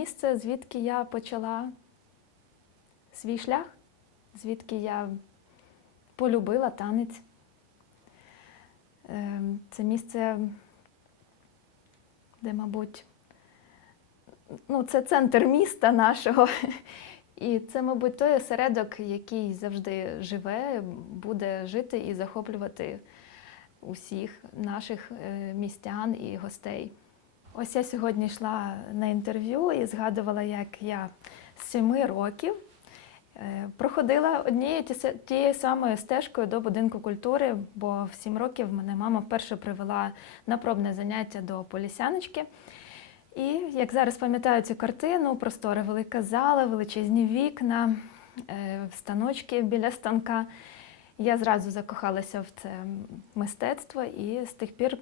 місце, звідки я почала свій шлях, звідки я полюбила танець. Е, Це місце, де, мабуть, ну, це центр міста нашого. І це, мабуть, той осередок, який завжди живе, буде жити і захоплювати усіх наших е, містян і гостей. Ось я сьогодні йшла на інтерв'ю і згадувала, як я з семи років е, проходила однією тією самою стежкою до будинку культури, бо в сім років мене мама вперше привела на пробне заняття до полісяночки. І як зараз пам'ятаю цю картину, простора велика зала, величезні вікна, е, станочки біля станка. Я зразу закохалася в це мистецтво і з тих пір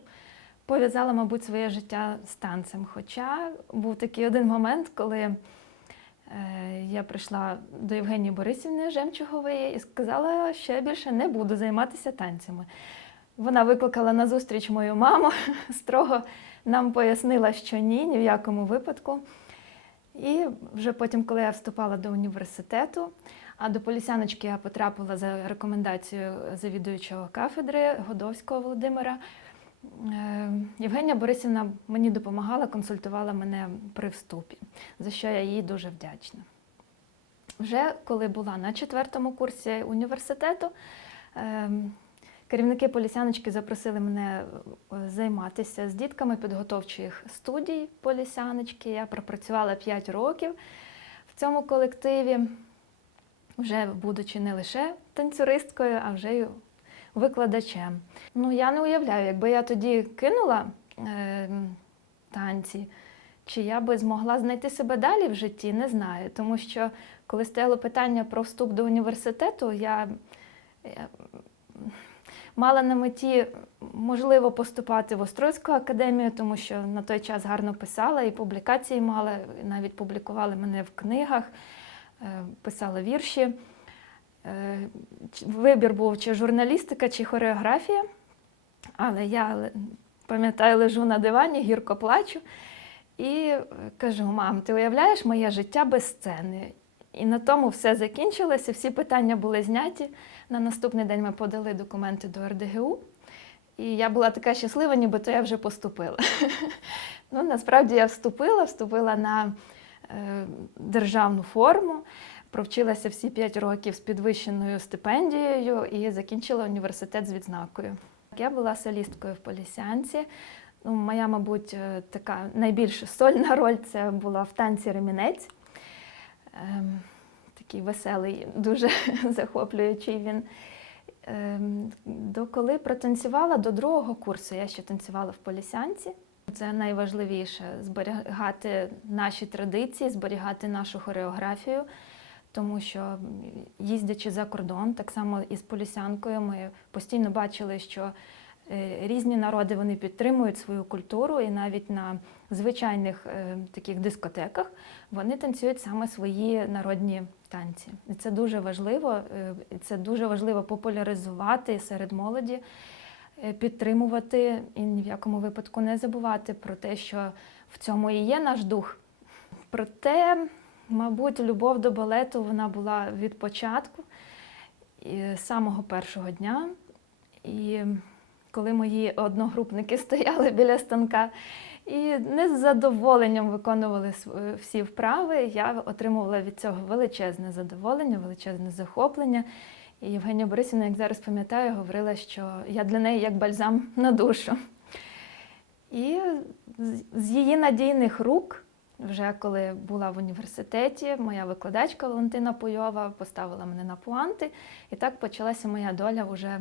пов'язала, мабуть, своє життя з танцем. Хоча був такий один момент, коли е, я прийшла до Євгенії Борисівни Жемчугової і сказала, що я більше не буду займатися танцями. Вона викликала на зустріч мою маму, строго нам пояснила, що ні, ні в якому випадку. І вже потім, коли я вступала до університету, а до полісяночки я потрапила за рекомендацією завідуючого кафедри Годовського Володимира. Е, Євгенія Борисівна мені допомагала, консультувала мене при вступі, за що я їй дуже вдячна. Вже коли була на четвертому курсі університету, ем, керівники полісяночки запросили мене е, займатися з дітками підготовчих студій полісяночки. Я пропрацювала 5 років в цьому колективі, вже будучи не лише танцюристкою, а вже й викладачем. Ну, я не уявляю, якби я тоді кинула е, танці, чи я би змогла знайти себе далі в житті, не знаю. Тому що коли стояло питання про вступ до університету, я, я мала на меті можливо поступати в Острозьку академію, тому що на той час гарно писала і публікації мала, навіть публікували мене в книгах, е, писала вірші. Е, Вибір був чи журналістика, чи хореографія. Але я пам'ятаю, лежу на дивані, гірко плачу і е, кажу: мам, ти уявляєш моє життя без сцени? І на тому все закінчилося, всі питання були зняті. На наступний день ми подали документи до РДГУ. І я була така щаслива, ніби то я вже поступила. ну, насправді я вступила, вступила на е, державну форму, провчилася всі 5 років з підвищеною стипендією і закінчила університет з відзнакою. Я була солісткою в Полісянці. Ну, моя, мабуть, е, така найбільш сольна роль це була в танці ремінець. Ем, такий веселий, дуже захоплюючий він. Ем, до протанцювала до другого курсу, я ще танцювала в Полісянці. Це найважливіше зберігати наші традиції, зберігати нашу хореографію, тому що їздячи за кордон, так само і з Полісянкою, ми постійно бачили, що е, різні народи вони підтримують свою культуру, і навіть на звичайних е, таких дискотеках вони танцюють саме свої народні танці. І це дуже важливо. е, Це дуже важливо популяризувати серед молоді, підтримувати і ні в якому випадку не забувати про те, що в цьому і є наш дух. Проте, мабуть, любов до балету вона була від початку, з самого першого дня. І коли мої одногрупники стояли біля станка і не з задоволенням виконували св- всі вправи, я отримувала від цього величезне задоволення, величезне захоплення. І Євгенія Борисівна, як зараз пам'ятаю, говорила, що я для неї як бальзам на душу. І з її надійних рук, вже коли була в університеті, моя викладачка Валентина Пойова поставила мене на пуанти, і так почалася моя доля вже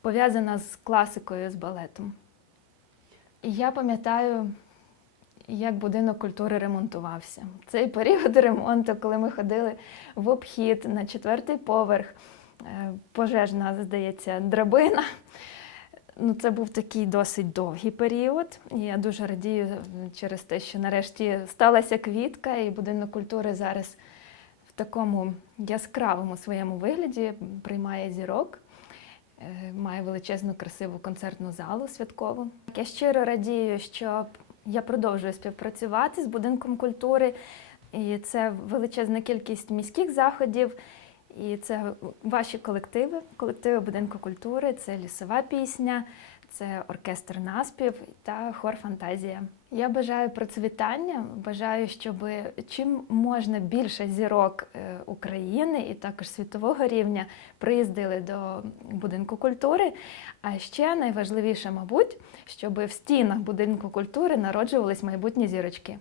пов'язана з класикою, з балетом. І я пам'ятаю, як будинок культури ремонтувався. Цей період ремонту, коли ми ходили в обхід на четвертий поверх, е, пожежна, здається, драбина. Ну, це був такий досить довгий період. І я дуже радію через те, що нарешті сталася квітка, і будинок культури зараз в такому яскравому своєму вигляді приймає зірок. Е, Має величезну красиву концертну залу святкову. Я щиро радію, що Я продовжую співпрацювати з будинком культури, і це величезна кількість міських заходів. І це ваші колективи, колективи будинку культури, це лісова пісня, це оркестр наспів та хор фантазія. Я бажаю процвітання, бажаю, щоб чим можна більше зірок е, України і також світового рівня приїздили до будинку культури. А ще найважливіше, мабуть, щоб в стінах будинку культури народжувались майбутні зірочки.